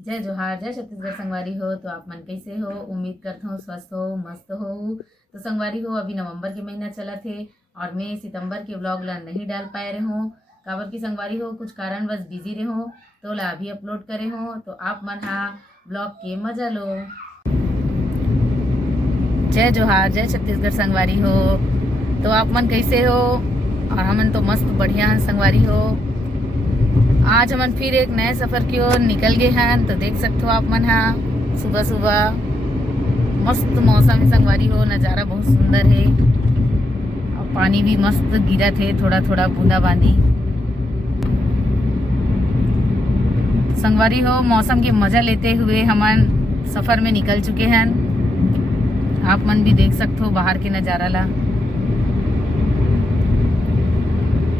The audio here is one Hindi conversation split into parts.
जय जोहार जय छत्तीसगढ़ संगवारी हो। तो आप मन कैसे हो? उम्मीद करता हूँ स्वस्थ हो मस्त हो। तो संगवारी हो अभी नवंबर के महीना चला थे और मैं सितंबर के व्लॉग ला नहीं डाल पाए रहे हूँ। काबर की संगवारी हो कुछ कारणवश बिजी रहे हो तो ला अभी अपलोड करे हो। तो आप मन हा ब्लॉग के मजा लो। जय जोहार जय छत्तीसगढ़ संगवारी हो। तो आप मन कैसे हो? और हमन तो मस्त बढ़िया हैं संगवारी हो। आज हमन फिर एक नए सफ़र की ओर निकल गए हैं। तो देख सकते हो आप मन हा सुबह सुबह मस्त मौसम है संगवारी हो। नज़ारा बहुत सुंदर है और पानी भी मस्त गिरत है, थोड़ा थोड़ा बूंदा बांदी। संगवारी हो मौसम के मजा लेते हुए हमन सफ़र में निकल चुके हैं। आप मन भी देख सकते हो बाहर के नज़ारा ला।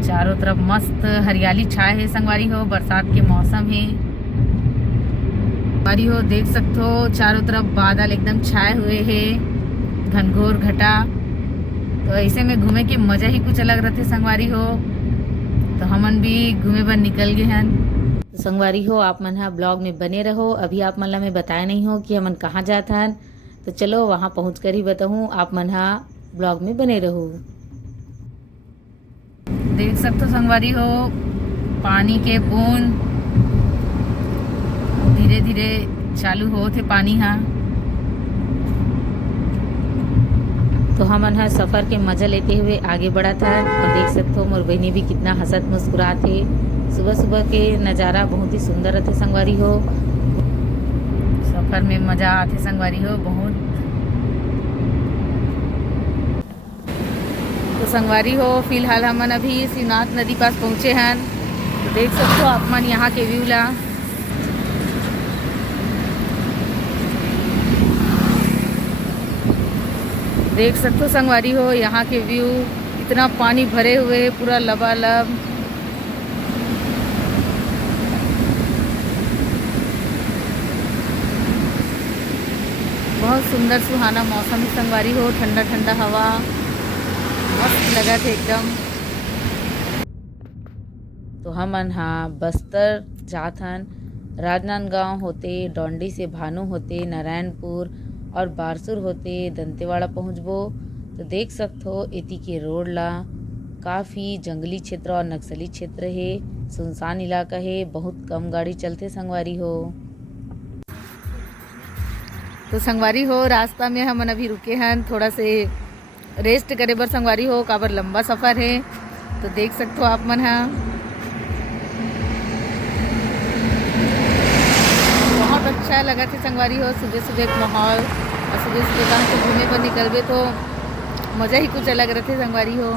चारों तरफ मस्त हरियाली छाए है संगवारी हो। बरसात के मौसम है संगवारी हो। देख सकते हो चारों तरफ बादल एकदम छाए हुए हैं, घनघोर घटा। तो ऐसे में घूमे के मजा ही कुछ अलग रहते संगवारी हो। तो हमन भी घूमे बर निकल गए हैं। तो संगवारी हो आप मन हा ब्लॉग में बने रहो। अभी आप मन ला मैं बताया नहीं हो कि हमन कहाँ जात हन। तो चलो वहाँ पहुँच कर ही बताऊँ। आप मन हा ब्लॉग में बने रहो। देख सकते हो संगवारी हो पानी के बूंद धीरे धीरे चालू होते पानी हा। तो हमन हा सफ़र के मजा लेते हुए आगे बढ़ा था। और देख सकते हो मोर बहनी भी कितना हंसत मुस्कुरात है। सुबह सुबह के नज़ारा बहुत ही सुंदर रहते संगवारी हो। सफ़र में मजा आते संगवारी हो बहुत। तो संगवारी हो फिलहाल हमन अभी शिवनाथ नदी पास पहुँचे हैं। तो देख सकते हो आप मन यहाँ के व्यू ला। देख सकते हो संगवारी हो यहाँ के व्यू, इतना पानी भरे हुए पूरा लबालब। बहुत सुंदर सुहाना मौसम है संगवारी हो। ठंडा ठंडा हवा मस्त लगा थे एकदम। तो हमन हाँ बस्तर जात हन। राजनांदगांव होते, डोंडी से भानु होते, नारायणपुर और बारसूर होते दंतेवाड़ा पहुँचबो। तो देख सकते हो इति के रोड ला काफ़ी जंगली क्षेत्र और नक्सली क्षेत्र है। सुनसान इलाका है, बहुत कम गाड़ी चलते संगवारी हो। तो संगवारी हो रास्ता में हमन अभी रुके हैं थोड़ा से रेस्ट करे बर संगवारी हो। काबर लंबा सफ़र है। तो देख सकते हो आप मन हा बहुत अच्छा लगा थे संगवारी हो। सुबह सुबह एक माहौल और सुबह सुबह कहाँ से घूमे पर निकलबे तो मज़ा ही कुछ अलग रहते संगवारी हो।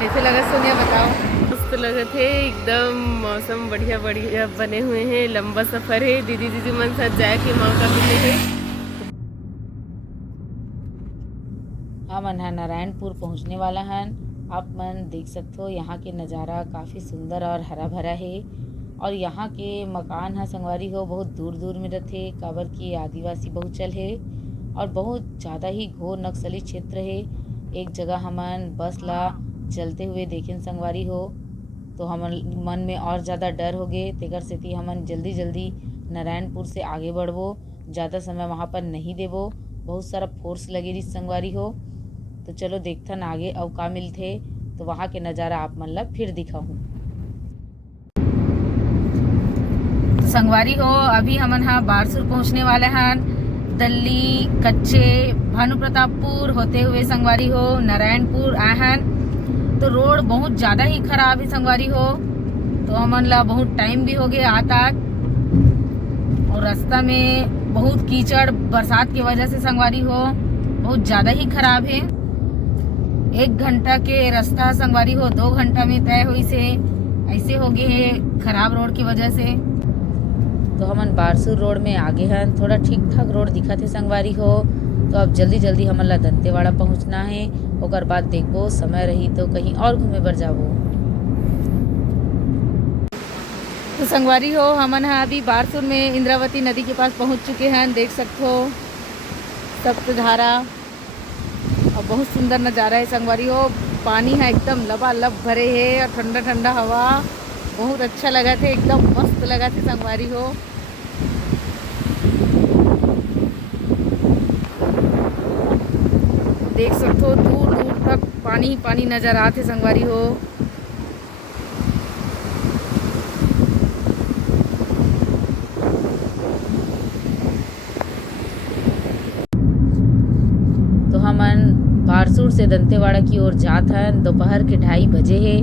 कैसे लगा सोनिया बताओ? मस्त लगे थे एकदम। मौसम बढ़िया बढ़िया बने हुए हैं। लंबा सफर है। दीदी दीदी मन साथ जाए के मौका मिले है। हमन हा नारायणपुर पहुँचने वाला हन। आप मन देख सकते हो यहाँ के नज़ारा काफ़ी सुंदर और हरा भरा है। और यहाँ के मकान हा संगवारी हो बहुत दूर दूर में रहते। काबर की आदिवासी बहुचल है और बहुत ज़्यादा ही घोर नक्सली क्षेत्र है। एक जगह हमन बस ला चलते हुए देखें संगवारी हो तो हमन मन में और ज़्यादा डर हो गए। तेकर सेती हमन जल्दी जल्दी नारायणपुर से आगे बढ़बो। ज़्यादा समय वहाँ पर नहीं देबो, बहुत सारा फोर्स लगे रही संगवारी हो। तो चलो देखथन आगे अउ का मिलथे। तो वहाँ के नज़ारा आप मन ला फिर दिखाऊँ। तो संगवारी हो अभी हमन हा बारसूर पहुँचने वाले हैं। दल्ली कच्चे भानु प्रतापपुर होते हुए संगवारी हो नारायणपुर आए हैं। तो रोड बहुत ज़्यादा ही खराब है संगवारी हो। तो हमन ला बहुत टाइम भी हो गया आता और रास्ता में बहुत कीचड़ बरसात की वजह से संगवारी हो बहुत ज़्यादा ही खराब है। 1 घंटा के रास्ता संगवारी हो 2 घंटा में तय हुई से ऐसे हो गए है खराब रोड की वजह से। तो हमन बारसूर रोड में आगे हैं। थोड़ा ठीक ठाक रोड दिखा थे संगवारी हो। तो अब जल्दी जल्दी हमन ला दंतेवाड़ा पहुँचना है। ओकर बाद देखबो समय रही तो कहीं और घूमे बर जाबो। तो संगवारी हो हमन हा अभी बारसूर में इंद्रावती नदी के पास पहुँच चुके हैं। देख सकते हो सप्तधारा और बहुत सुंदर नज़ारा है संगवारी हो। पानी है एकदम लबालब भरे है और ठंडा ठंडा हवा बहुत अच्छा लगा थे, एकदम मस्त लगा थे संगवारी हो। देख सकते हो दूर दूर तक पानी ही पानी नजर आते संगवारी हो। तो हमन बारसूर से दंतेवाड़ा की ओर जात हन। दोपहर के 2:30 बजे है।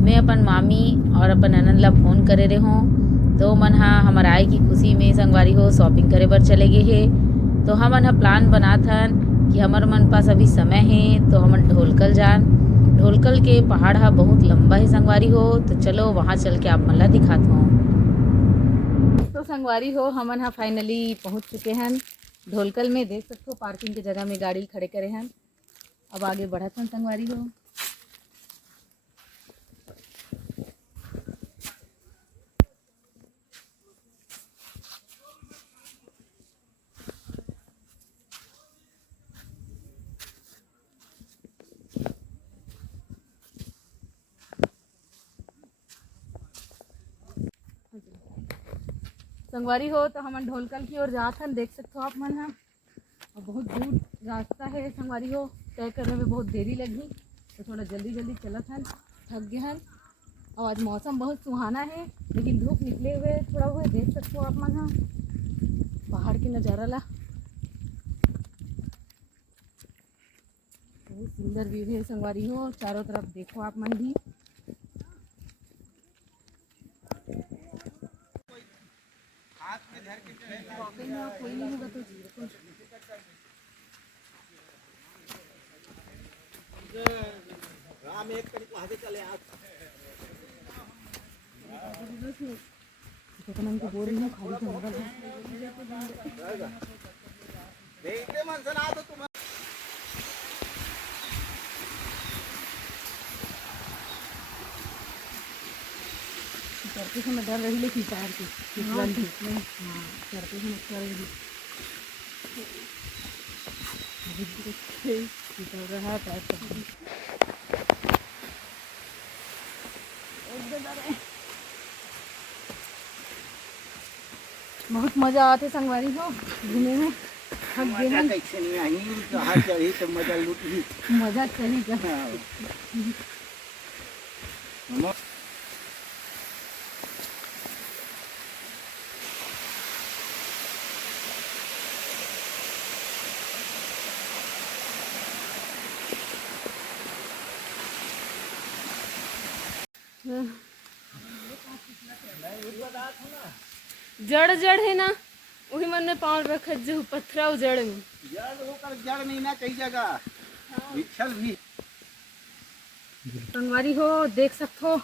मैं अपन मामी और अपन ननद ला फोन करे रहे हूँ, तो मन हा हमार आए की खुशी में संगवारी हो शॉपिंग करे बर चले गए है। तो हमन हा प्लान बनात हन कि हमार मन पास अभी समय है तो हमन ढोलकल जान। ढोलकल के पहाड़ हा बहुत लंबा है संगवारी हो, तो चलो वहाँ चल के आप मन ला दिखात हूँ। तो संगवारी हो हमन हा फाइनली पहुँच चुके हैं ढोलकल में। देख सकते हो पार्किंग की जगह में गाड़ी खड़े करे हैं। अब आगे बढ़त हन संगवारी हो। संगवारी हो तो हमन ढोलकल की ओर जात हन। देख सकते हो आप मन हा, और बहुत दूर रास्ता है संगवारी हो, तय करने में बहुत देरी लगी, तो थोड़ा जल्दी जल्दी चलत हन, थक गए हन। और आज मौसम बहुत सुहाना है, लेकिन धूप निकले हुए थोड़ा हुए। देख सकते हो आप मन हा पहाड़ के नज़ारा ला, बहुत सुंदर व्यू है संगवारी हो। चारों तरफ देखो आप मन भी। कोई नहीं होगा तो राम एक तरीके आगे चले आप तो मन को बोल रही हूँ खाली जंगल है। देखते मन सुना तो तुम चढ़ते समय डर रही लेकिन पैर की फिसलन थी। हाँ चढ़ते समय अच्छा रही फिसल रहा है पैर सब। बहुत मजा आते संगवारी हो घूमने में। थक गए हैं। कैसे नहीं आई जहाँ चढ़ी तो मजा लूट ली। मजा चली क्या? जड़ जड़ है ना, वही मन में पाँव रखा जो पत्थरा जड़ में जड़ होकर जड़ नहीं ना कई जगह विछल भी। संगवारी हो देख सकते हो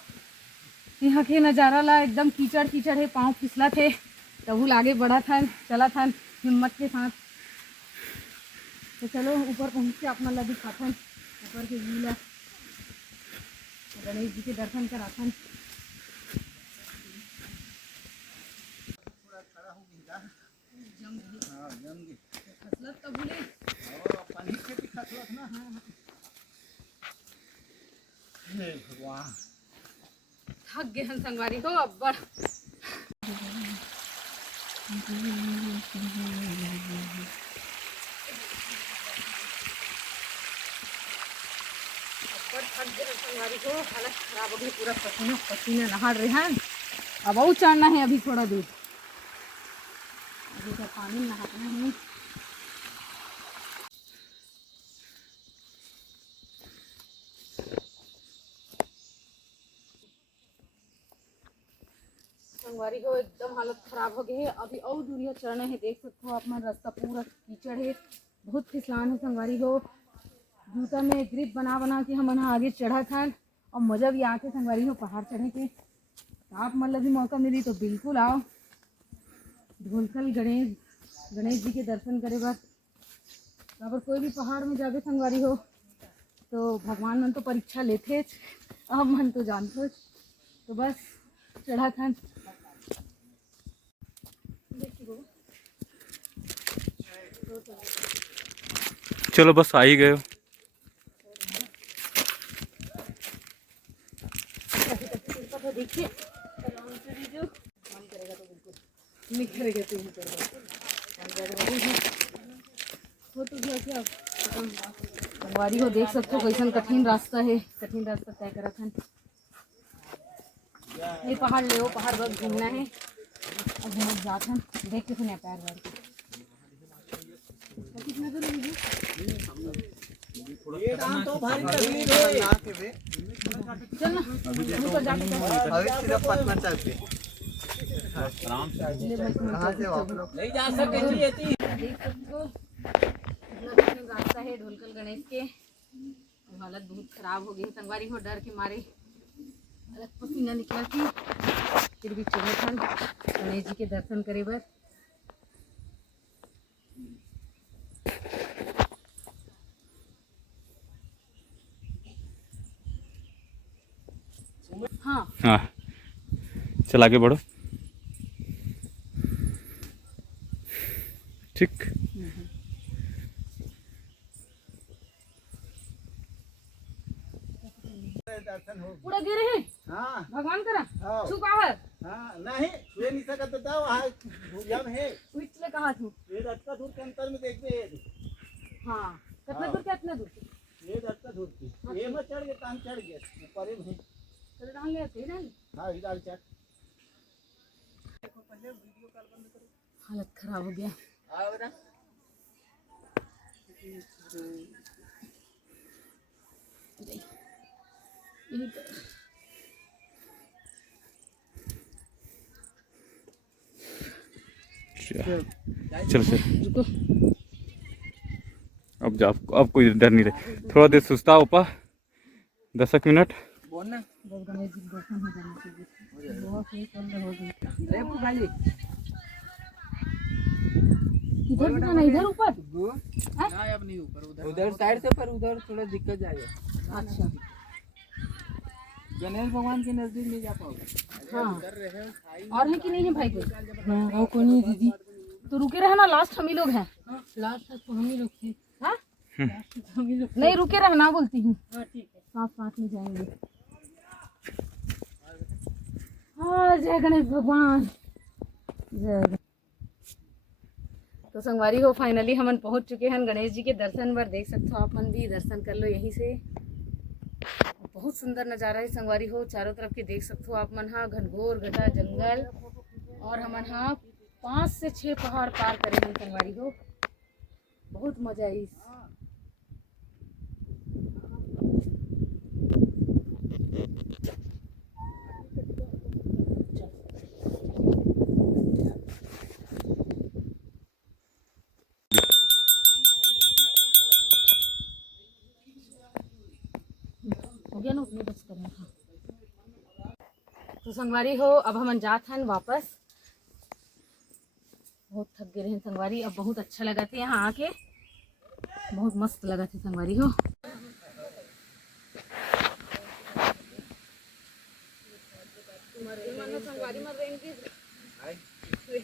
यहाँ के नज़ारा ला, एकदम कीचड़ कीचड़ है, पाँव फिसला थे तबुल आगे बढ़ा था, चला था हिम्मत के साथ। तो चलो ऊपर पहुँच के अपना ला दिखाथन ऊपर के व्यू ला, गणेश जी के दर्शन कराथन। भगवान थक गए हैं संगवारी हो अब बढ़। थक गए संगवारी हो, हालत खराब हो गई, पूरा पसीना पसीना नहा रहे हैं। अब और चढ़ना है अभी थोड़ा दूर, अभी तो पानी में नहाना है। संगवारी हो एकदम हालत खराब हो गई है, अभी और दूरिया चढ़ना है। देख सकते हो आप मन रास्ता पूरा कीचड़ है, बहुत फिसलान है संगवारी हो। जूता में ग्रिप बना बना के हम आगे चढ़ा था, और मजा भी आते संगवारी हो पहाड़ चढ़े के। आप मतलब भी मौका मिली तो बिल्कुल आओ ढोलकल गणेश जी के दर्शन करे बार। अगर कोई भी पहाड़ में जाके संगवारी हो तो भगवान मन तो परीक्षा लेते, अब मन तो जानते, तो बस चढ़ा था। चलो बस आ ही गए। देखिए निखर गए थे संगवारी हो देख सकते हो कैसन कठिन रास्ता है, कठिन रास्ता तय करा था। ये पहाड़ ले वो पहाड़ बस घूमना है, अब घूम जाते हैं देख के सुने पैर बार कितना दूर है ये काम तो भारी तकलीफ है यहाँ के बे। चल ना ऊपर जाके अभी सिर्फ पटना चलते आराम से कहाँ से आप लोग नहीं जा सकते जी ये देख सकते हो कितना कठिन रास्ता है ढोलकल गणेश के। हालत बहुत खराब हो गई संगवारी हो, डर के मारे अलग पसीना निकला थी, फिर भी चले थे गणेश जी के दर्शन करे बर। हाँ हाँ चल आगे बढ़ो। ठीक दर्शन हो। पूरा गिरे हैं हाँ भगवान करा हाँ छुपावर हाँ नहीं छुए नहीं सकता था वहाँ भूजम है पिछले कहा थी। ये रथ का दूर के अंतर में देखते हैं हाँ कितना दूर कितना दूर ये रथ का दूर थी ये मैं चढ़ गया तान चढ़ गया ऊपर ही चल डाल ले थे ना। हाँ इधर चढ़ हालत खराब हो गया। चल चल अब जा, अब कोई डर नहीं रहे। थोड़ा देर सुस्ता उपा 10 मिनट बोलना गणेश जी दर्शन हो जाना चाहिए। बहुत ही सुंदर हो गई। अरे खाली इधर भी ना इधर ऊपर ना अब नहीं ऊपर उधर साइड से पर उधर थोड़ा दिक्कत जाएगा। अच्छा गणेश भगवान के नजदीक नहीं जा पाओगे। हाँ और है कि नहीं है भाई कोई? हाँ और कोई नहीं दीदी, तो रुके रहना, लास्ट हम ही लोग हैं। लास्ट तक तो हम ही लोग थे। हाँ लास्ट तक हम ही लोग। नहीं रुके रहना बोलती हूँ, हाँ ठीक है। साथ साथ में जाएंगे। हाँ जय गणेश भगवान जय। तो संगवारी हो फाइनली हमन पहुंच चुके हैं गणेश जी के दर्शन पर। देख सकते हो आप मन भी दर्शन कर लो यहीं से। बहुत सुंदर नज़ारा है संगवारी हो, चारों तरफ के देख सकते हो आप मन। हाँ घनघोर घटा जंगल और हमन हाँ 5 से 6 पहाड़ पार करे हैं संगवारी हो। बहुत मजा आई। हो गया ना उतने बस करना था। तो संगवारी हो अब हम जात हन वापस। बहुत थक गए हैं संगवारी, अब बहुत अच्छा लगा था यहाँ आके, बहुत मस्त लगा था संगवारी हो। संगवारी मर रहेंगी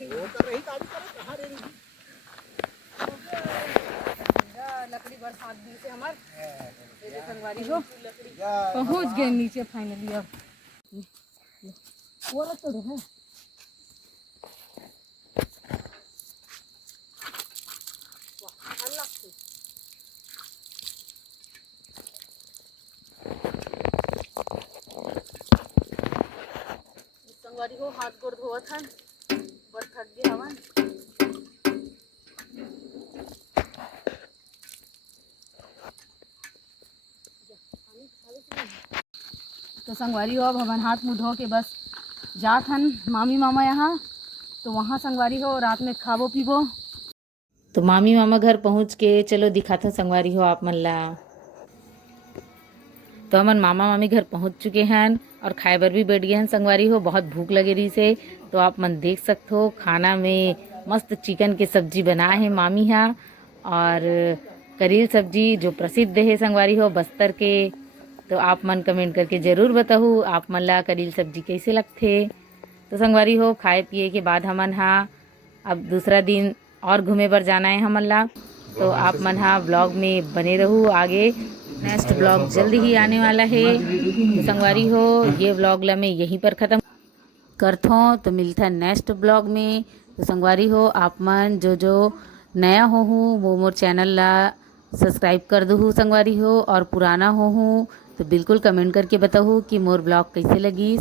वो कर रही गाड़ी कर कहाँ रहेंगी लकड़ी बरसात दी से हमार संगवारी हो पहुँच गए नीचे फाइनली। अब वो तो है संगवारी हो। हाथ गोड़ धोवत हन, बड़ थक गए हवन। तो संगवारी हो अब हमन हाथ मुँह धो के बस जात हन मामी मामा यहाँ। तो वहाँ संगवारी हो रात में खाबो पीबो। तो मामी मामा घर पहुँच के चलो दिखाता संगवारी हो आप मन ला। तो हमन मामा मामी घर पहुँच चुके हैं और खाए बर भी बैठ गए हैं संगवारी हो। बहुत भूख लगे रही से, तो आप मन देख सकते हो खाना में मस्त चिकन के सब्जी बनाए है मामी यहाँ, और करील सब्जी जो प्रसिद्ध है संगवारी हो बस्तर के। तो आप मन कमेंट करके ज़रूर बताओ आप मन ला करील सब्जी कैसे लगते। तो संगवारी हो खाए पिए के बाद हमन हाँ अब दूसरा दिन और घूमे बर जाना है हमन ला। तो आप मन हाँ ब्लॉग में बने रहूँ, आगे नेक्स्ट ब्लॉग जल्दी ही आने वाला है। तो संगवारी हो ये ब्लॉग ला मैं यहीं पर ख़त्म करता हूँ। तो मिलता है नेक्स्ट ब्लॉग में। तो संगवारी हो आप मन जो नया हो हूँ वो मोर चैनल ला सब्सक्राइब कर दो संगवारी हो, और पुराना हो हूँ तो बिल्कुल कमेंट करके बताओ कि मोर ब्लॉग कैसे लगी।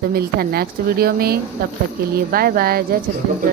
तो मिलता है नेक्स्ट वीडियो में, तब तक के लिए बाय बाय, जय छत्तीसगढ़।